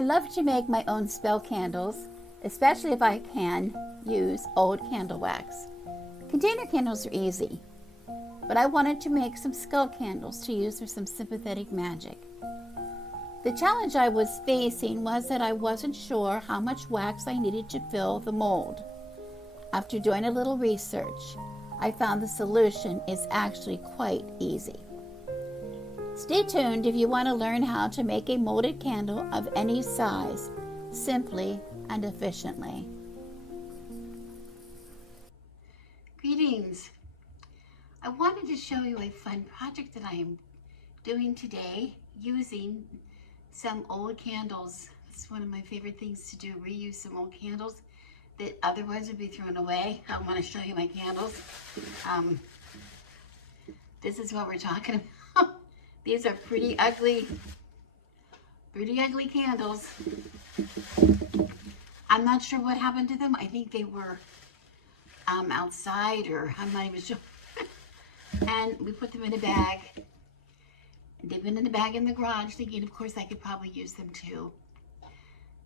I love to make my own spell candles, especially if I can use old candle wax. Container candles are easy, but I wanted to make some skull candles to use for some sympathetic magic. The challenge I was facing was that I wasn't sure how much wax I needed to fill the mold. After doing a little research, I found the solution is actually quite easy. Stay tuned if you want to learn how to make a molded candle of any size, simply and efficiently. Greetings. I wanted to show you a fun project that I am doing today using some old candles. It's one of my favorite things to do, reuse some old candles that otherwise would be thrown away. I want to show you my candles. This is what we're talking about. These are pretty ugly candles. I'm not sure what happened to them. I think they were outside, or I'm not even sure. And we put them in a bag. They've been in a bag in the garage, thinking, of course, I could probably use them to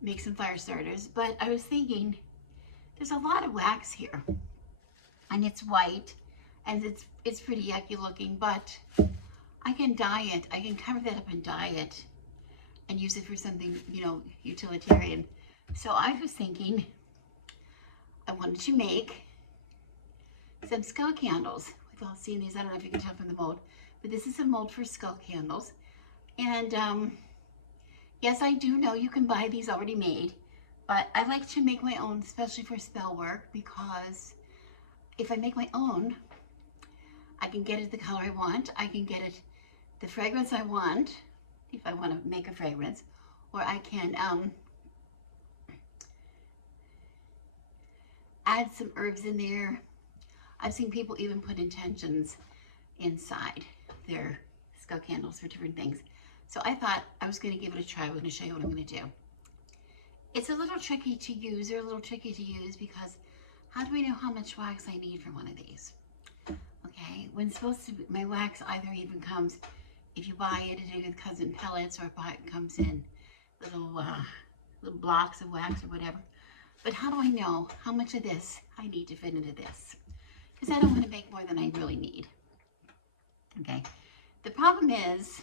make some fire starters. But I was thinking, there's a lot of wax here, and it's white, and it's pretty yucky looking, but I can dye it. I can cover that up and dye it and use it for something, utilitarian. So I was thinking I wanted to make some skull candles. We've all seen these. I don't know if you can tell from the mold, but this is a mold for skull candles. And yes, I do know you can buy these already made, but I like to make my own, especially for spell work, because if I make my own, I can get it the color I want. I can get it the fragrance I want, if I want to make a fragrance, or I can add some herbs in there. I've seen people even put intentions inside their skull candles for different things. So I thought I was going to give it a try. I'm going to show you what I'm going to do. It's a little tricky to use. They're a little tricky to use because how do I know how much wax I need for one of these? Okay, when it's supposed to be, my wax either even comes, if you buy it, it either comes in pellets, or it comes in little blocks of wax or whatever. But how do I know how much of this I need to fit into this? Because I don't want to make more than I really need. Okay, the problem is,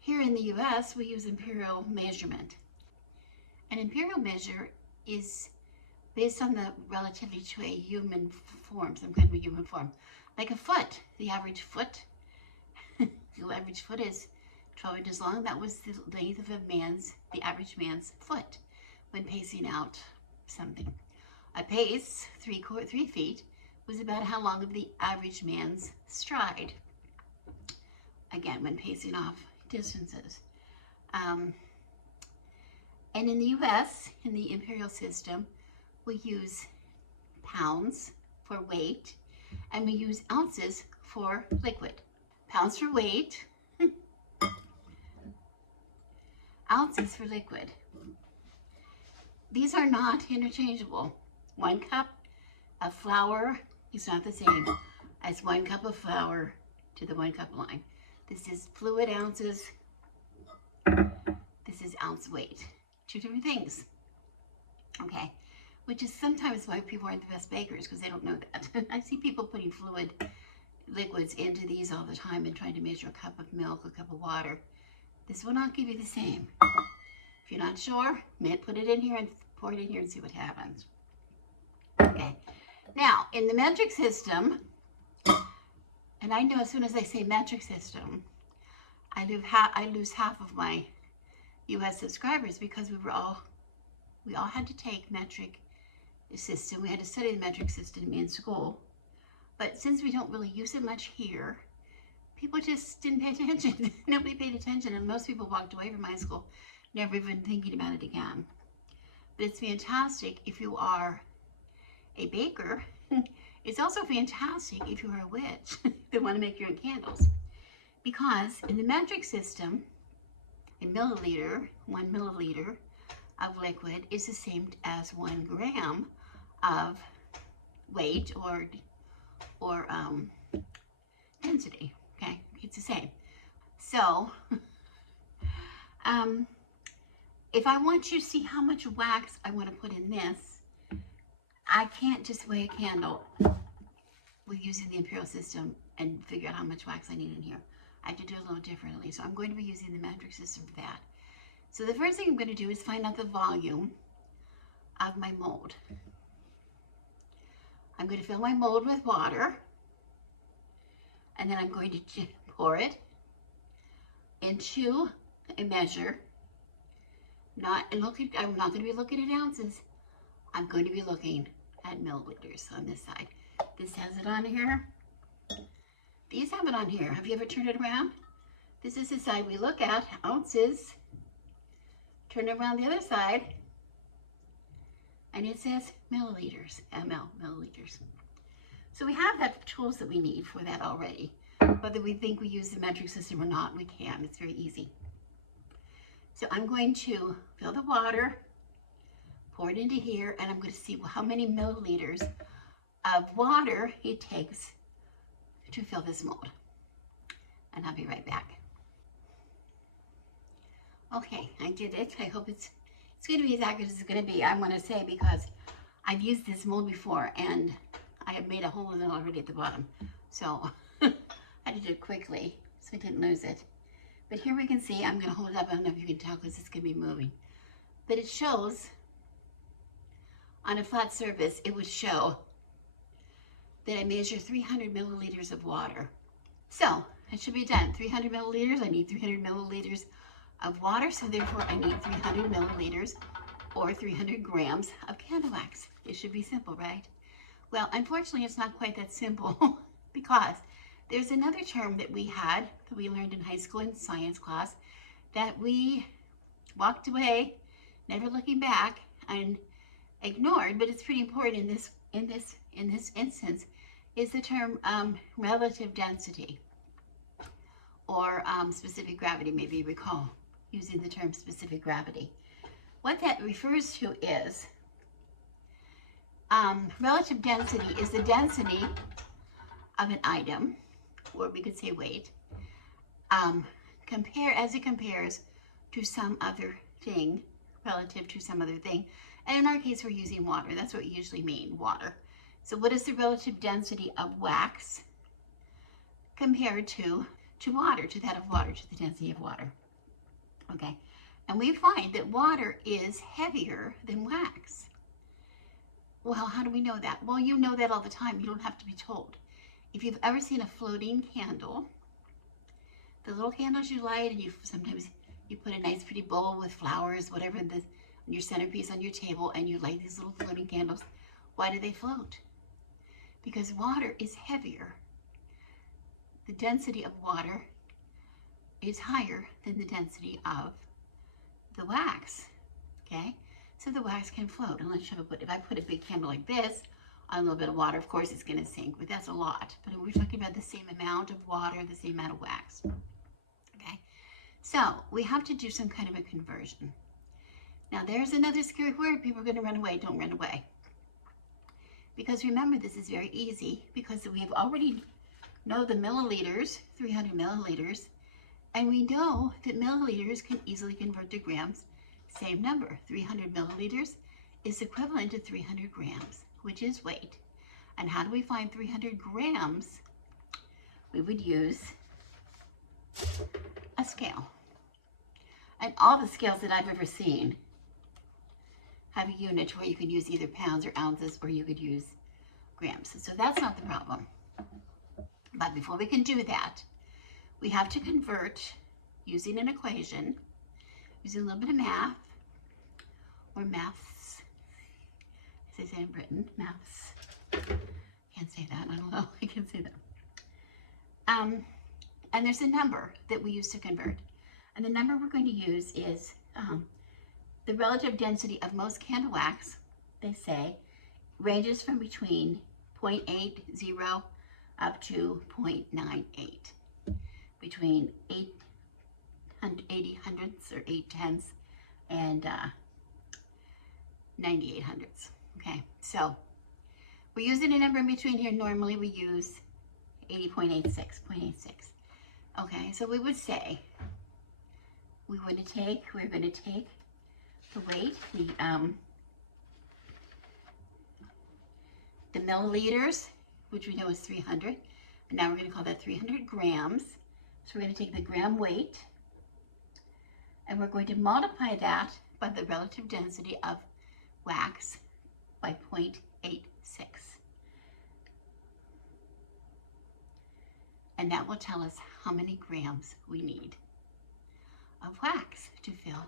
here in the US, we use imperial measurement. An imperial measure is based on the relativity to a human form, some kind of a human form. Like a foot, the average foot, the average foot is 12 inches long. That was the length of the average man's foot when pacing out something. A pace, 3 feet, was about how long of the average man's stride. Again, when pacing off distances. And in the US, in the imperial system, we use pounds for weight, and we use ounces for liquid. Pounds for weight, ounces for liquid. These are not interchangeable. 1 cup of flour is not the same as 1 cup of flour to the 1 cup line. This is fluid ounces. This is ounce weight. 2 different things. Okay. Which is sometimes why people aren't the best bakers, because they don't know that. I see people putting fluid liquids into these all the time and trying to measure a cup of milk, a cup of water. This will not give you the same. If you're not sure, put it in here and pour it in here and see what happens. Okay. Now, in the metric system, and I know as soon as I say metric system, I lose half of my US subscribers, because we all had to take metric system. We had to study the metric system in school, but since we don't really use it much here, people just didn't pay attention. Nobody paid attention, and most people walked away from high school never even thinking about it again. But it's fantastic if you are a baker. It's also fantastic if you are a witch that want to make your own candles, because in the metric system, a milliliter, 1 milliliter of liquid is the same as 1 gram of weight or density. Okay, it's the same. So If I want you to see how much wax I want to put in this, I can't just weigh a candle with using the imperial system and figure out how much wax I need in here. I have to do it a little differently. So I'm going to be using the metric system for that. So the first thing I'm going to do is find out the volume of my mold. I'm going to fill my mold with water, and then I'm going to pour it into a measure. I'm not going to be looking at ounces. I'm going to be looking at milliliters on this side. This has it on here. These have it on here. Have you ever turned it around? This is the side we look at, ounces. Turn it around the other side, and it says milliliters, milliliters. So we have the tools that we need for that already. Whether we think we use the metric system or not, we can. It's very easy. So I'm going to fill the water, pour it into here, and I'm going to see how many milliliters of water it takes to fill this mold. And I'll be right back. Okay, I did it. I hope it's going to be as accurate as it's going to be. I want to say, because I've used this mold before and I have made a hole in it already at the bottom. So I did it quickly so I didn't lose it. But here we can see, I'm going to hold it up. I don't know if you can tell because it's going to be moving. But it shows on a flat surface, it would show that I measure 300 milliliters of water. So it should be done. 300 milliliters, I need 300 milliliters of water, so therefore I need 300 milliliters or 300 grams of candle wax. It should be simple, right? Well, unfortunately, it's not quite that simple because there's another term that we had, that we learned in high school in science class, that we walked away, never looking back, and ignored, but it's pretty important in this instance, is the term relative density, or specific gravity, maybe you recall using the term specific gravity. What that refers to is relative density is the density of an item, or we could say weight, as it compares to some other thing, relative to some other thing. And in our case, we're using water. That's what we usually mean, water. So what is the relative density of wax compared to water, to that of water, to the density of water? Okay, and we find that water is heavier than wax. Well, how do we know that? Well, you know that all the time. You don't have to be told. If you've ever seen a floating candle, the little candles you light, and sometimes you put a nice pretty bowl with flowers, whatever, in your centerpiece on your table, and you light these little floating candles. Why do they float? Because water is heavier. The density of water is higher than the density of the wax, okay? So the wax can float. And if I put a big candle like this on a little bit of water, of course it's gonna sink, but that's a lot. But we're talking about the same amount of water, the same amount of wax, okay? So we have to do some kind of a conversion. Now there's another scary word. People are gonna run away. Don't run away. Because remember, this is very easy because we've already know the milliliters, 300 milliliters, and we know that milliliters can easily convert to grams. Same number, 300 milliliters is equivalent to 300 grams, which is weight. And how do we find 300 grams? We would use a scale. And all the scales that I've ever seen have a unit where you could use either pounds or ounces, or you could use grams. So that's not the problem. But before we can do that, we have to convert using an equation, using a little bit of math, or maths, as they say in Britain, maths. Can't say that, I don't know, I can say that. And there's a number that we use to convert. And the number we're going to use is the relative density of most candle wax, they say, ranges from between 0.80 up to 0.98, between 80 hundredths or 8 tenths and 98 hundredths. Okay, so we're using a number in between here. Normally we use 80.86, 0.86. Okay, so we would say we're going to take the weight, the milliliters, which we know is 300, and now we're going to call that 300 grams. So we're going to take the gram weight, and we're going to multiply that by the relative density of wax by 0.86. And that will tell us how many grams we need of wax to fill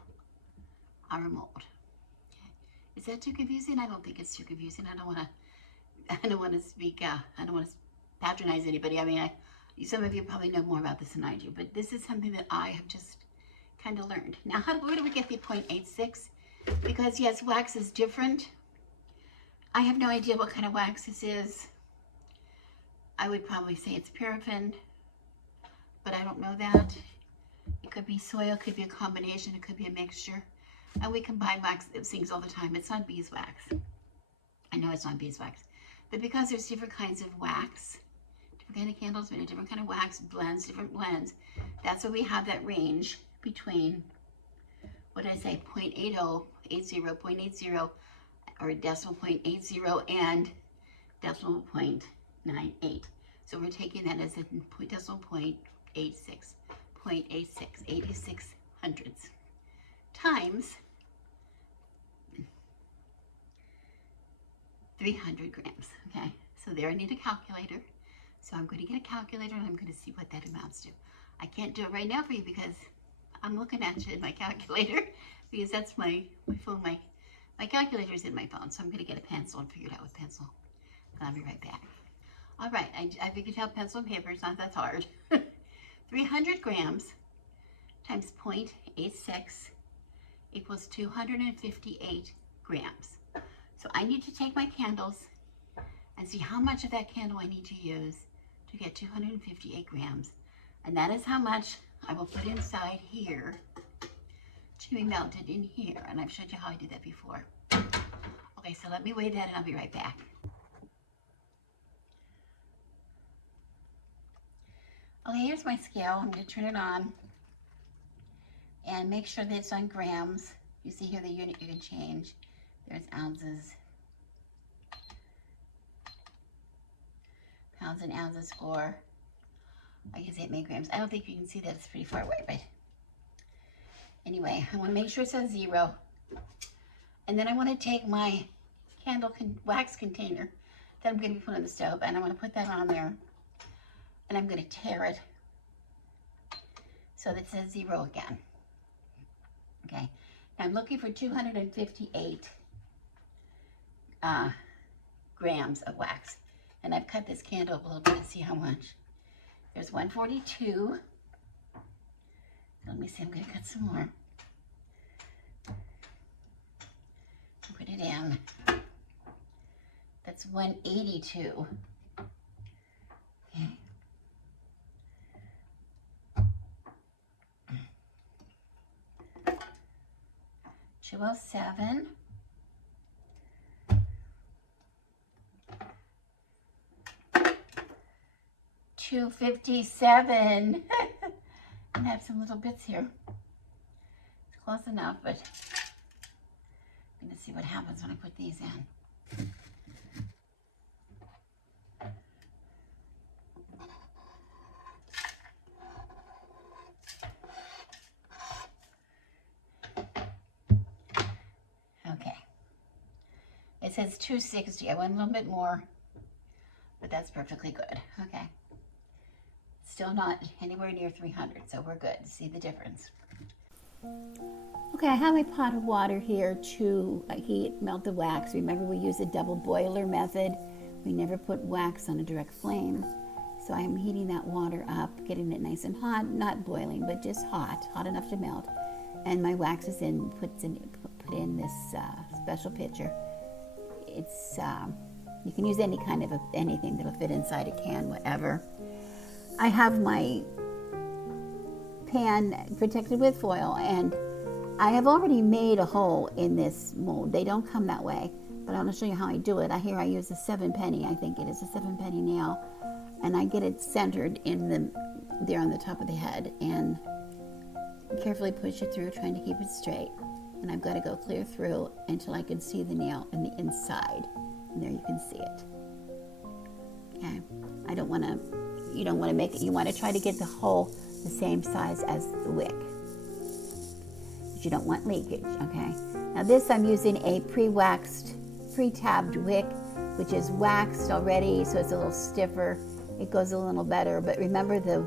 our mold. Okay. Is that too confusing? I don't think it's too confusing. I don't want to speak, I don't want to patronize anybody. I mean, some of you probably know more about this than I do, but this is something that I have just kind of learned. Now, where do we get the 0.86? Because yes, wax is different. I have no idea what kind of wax this is. I would probably say it's paraffin, but I don't know that. It could be soil, it could be a combination, it could be a mixture. And we combine wax things all the time. It's not beeswax. I know it's not beeswax. But because there's different kinds of wax, different kind of candles made of different kind of wax, blends, different blends, that's why we have that range between, what did I say, 0.80, 0.80, or decimal 0.80 and decimal 0.98. So we're taking that as a decimal 0.86, 86 hundredths times 300 grams, okay? So there I need a calculator. So I'm going to get a calculator and I'm going to see what that amounts to. I can't do it right now for you because I'm looking at you in my calculator because that's my phone, my calculator's in my phone. So I'm going to get a pencil and figure it out with pencil. And I'll be right back. All right, I figured out pencil and paper, it's not that hard. 300 grams times 0.86 equals 258 grams. So I need to take my candles and see how much of that candle I need to use to get 258 grams. And that is how much I will put inside here to be melted in here. And I've showed you how I did that before. Okay, so let me weigh that and I'll be right back. Okay, here's my scale. I'm going to turn it on and make sure that it's on grams. You see here the unit you can change. There's ounces, pounds and ounces, or I can say it made grams. I don't think you can see that, it's pretty far away, but anyway, I want to make sure it says 0. And then I want to take my candle wax container that I'm going to be putting on the stove, and I'm going to put that on there, and I'm going to tear it so that it says 0 again. Okay, now I'm looking for 258 grams of wax, and I've cut this candle up a little bit to see how much. There's 142. Let me see, I'm going to cut some more. Put it in. That's 182. Okay. 207. 257. And I have some little bits here. It's close enough, but I'm going to see what happens when I put these in. Okay. It says 260. I went a little bit more, but that's perfectly good. Okay. Still not anywhere near 300, so we're good. See the difference. Okay, I have my pot of water here to melt the wax. Remember, we use a double boiler method. We never put wax on a direct flame. So I'm heating that water up, getting it nice and hot, not boiling, but just hot enough to melt. And my wax is put in this special pitcher. It's you can use any kind of anything that'll fit inside a can, whatever. I have my pan protected with foil, and I have already made a hole in this mold. They don't come that way, but I want to show you how I do it. Here I use a 7-penny, I think it is a 7-penny nail, and I get it centered in there on the top of the head, and carefully push it through, trying to keep it straight. And I've got to go clear through until I can see the nail in the inside. And there you can see it. Okay, you don't want to make it, you want to try to get the hole the same size as the wick. But you don't want leakage, okay? Now this, I'm using a pre-waxed, pre-tabbed wick, which is waxed already, so it's a little stiffer. It goes a little better, but remember the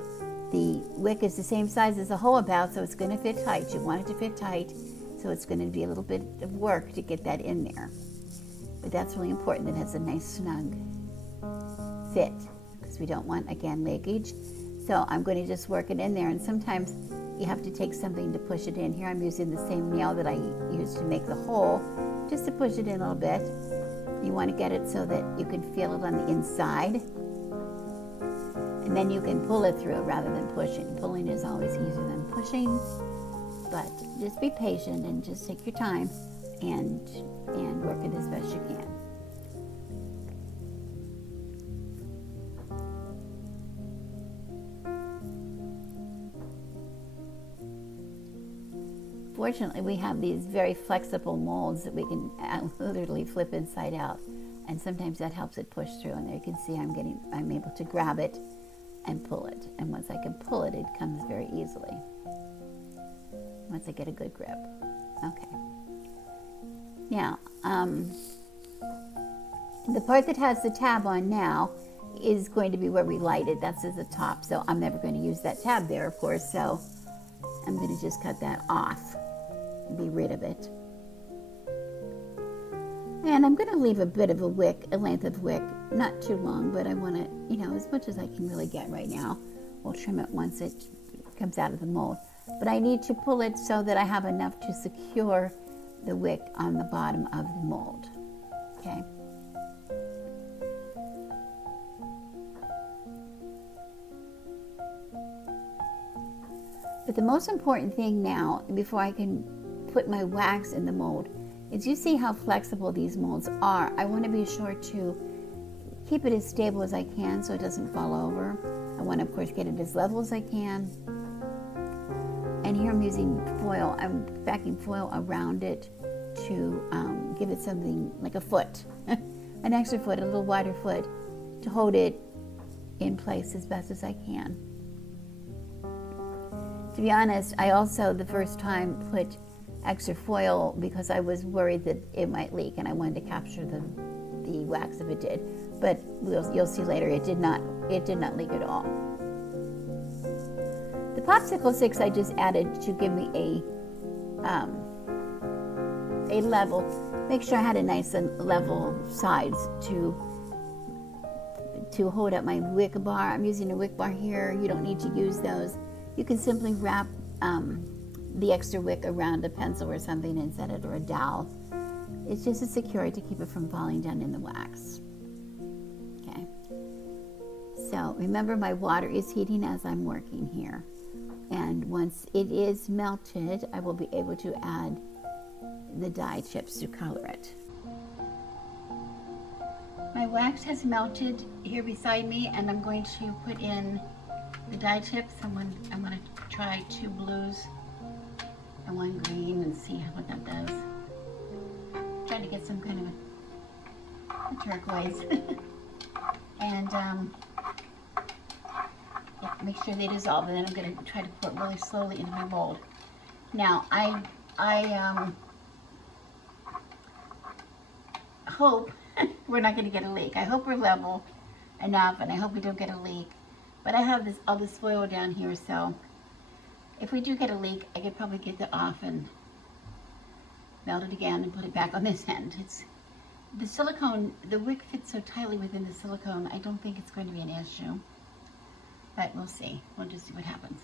wick is the same size as the hole about, so it's going to fit tight. You want it to fit tight, so it's going to be a little bit of work to get that in there. But that's really important, that it has a nice snug fit, because we don't want, again, leakage. So I'm going to just work it in there, and sometimes you have to take something to push it in. Here I'm using the same nail that I used to make the hole, just to push it in a little bit. You want to get it so that you can feel it on the inside, and then you can pull it through rather than pushing. Pulling is always easier than pushing, but just be patient and just take your time and work it as best you can. Fortunately, we have these very flexible molds that we can literally flip inside out, and sometimes that helps it push through. And there you can see I'm able to grab it and pull it. And once I can pull it, it comes very easily. Once I get a good grip. Okay. Now, the part that has the tab on now is going to be where we light it. That's at the top. So I'm never going to use that tab there, of course. So I'm going to just cut that off and be rid of it. And I'm going to leave a bit of a length of wick, not too long, but I want to, as much as I can really get right now. We'll trim it once it comes out of the mold. But I need to pull it so that I have enough to secure the wick on the bottom of the mold. Okay. But the most important thing now, before I can put my wax in the mold, is you see how flexible these molds are. I want to be sure to keep it as stable as I can so it doesn't fall over. I want to, of course, get it as level as I can. And here I'm using foil. I'm backing foil around it to give it something like a foot, an extra foot, a little wider foot, to hold it in place as best as I can. To be honest, I also, the first time, put extra foil because I was worried that it might leak, and I wanted to capture the wax if it did. But you'll see later, it did not leak at all. The popsicle sticks I just added to give me a level. Make sure I had a nice and level sides to hold up my wick bar. I'm using a wick bar here. You don't need to use those. You can simply wrap the extra wick around a pencil or something and set it, or a dowel. It's just to secure it, to keep it from falling down in the wax. Okay. So remember, my water is heating as I'm working here. And once it is melted, I will be able to add the dye chips to color it. My wax has melted here beside me, and I'm going to put in the dye chips. I'm going to try 2 blues and 1 green and see what that does. Try to get some kind of a turquoise. And make sure they dissolve, and then I'm going to try to pour it really slowly into my mold. Now, I hope we're not going to get a leak. I hope we're level enough, and I hope we don't get a leak. But I have all this foil down here, so if we do get a leak, I could probably get it off and melt it again and put it back on this end. It's the silicone, the wick fits so tightly within the silicone, I don't think it's going to be an issue. But we'll see. We'll just see what happens.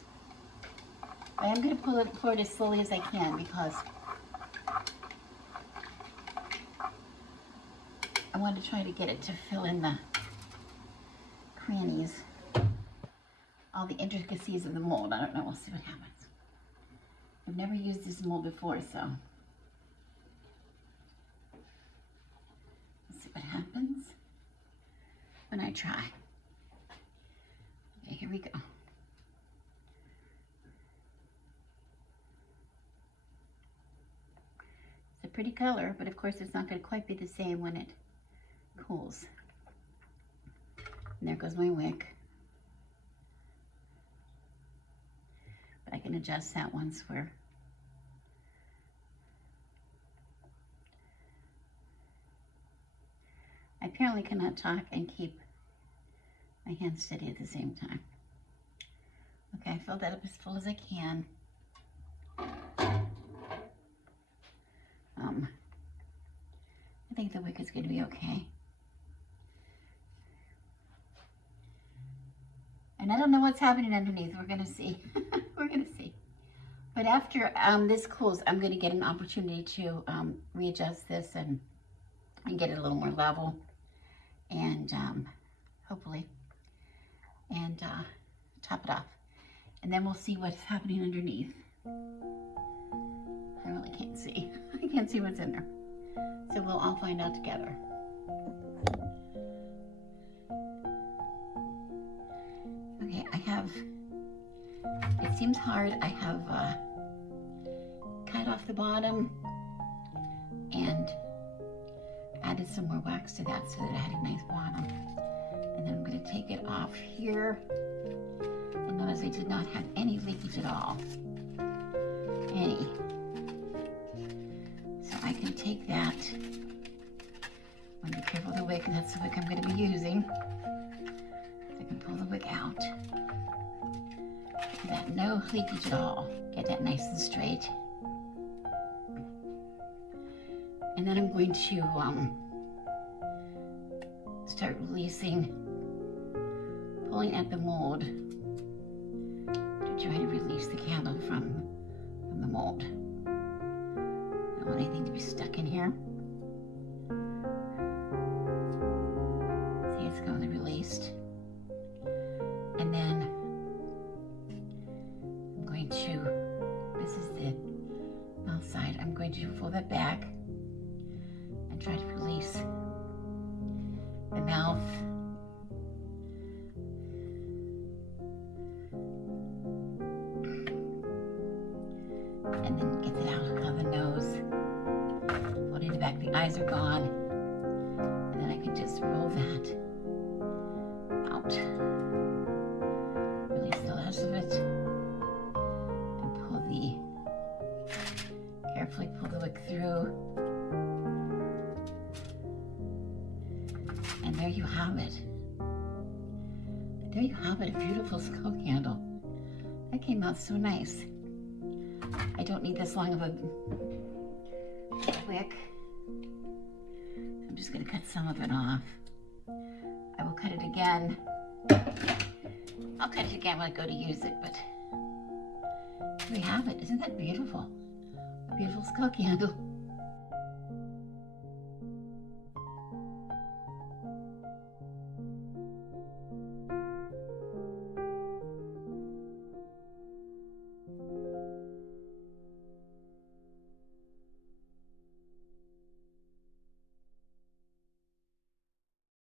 I am going to pour it as slowly as I can, because I want to try to get it to fill in the crannies, all the intricacies of the mold. I don't know. We'll see what happens. I've never used this mold before, so let's see what happens when I try. Okay, here we go. pretty color, but of course it's not going to quite be the same when it cools. And there goes my wick. But I can adjust that once we're I apparently cannot talk and keep my hands steady at the same time. Okay, I filled that up as full as I can. I think the wick is going to be okay. And I don't know what's happening underneath. We're going to see. We're going to see. But after this cools, I'm going to get an opportunity to readjust this and get it a little more level. And hopefully, and top it off. And then we'll see what's happening underneath. I really can't see. I can't see what's in there. So we'll all find out together. Okay, I have, it seems hard, I have cut off the bottom and added some more wax to that so that it had a nice bottom. And then I'm going to take it off here. And notice I did not have any leakage at all. Any. So I can take that. I'm going to be careful with the wick, and that's the wick I'm going to be using. I can pull the wick out. Look at that, no leakage at all. Get that nice and straight. And then I'm going to start releasing, pulling at the mold to try to release the candle from the mold. I don't want anything to be stuck in here. See, it's going to be released. And then I'm going to, this is the mouth side, I'm going to fold that back and try to release the mouth. And then get it out of the nose. Folding it back, the eyes are gone. And then I can just roll that out. Release the last of it. And carefully pull the wick through. And there you have it. There you have it, a beautiful skull candle. That came out so nice. I don't need this long of a wick. I'm just going to cut some of it off. I will cut it again. I'll cut it again when I go to use it, but here we have it. Isn't that beautiful? A beautiful skull candle.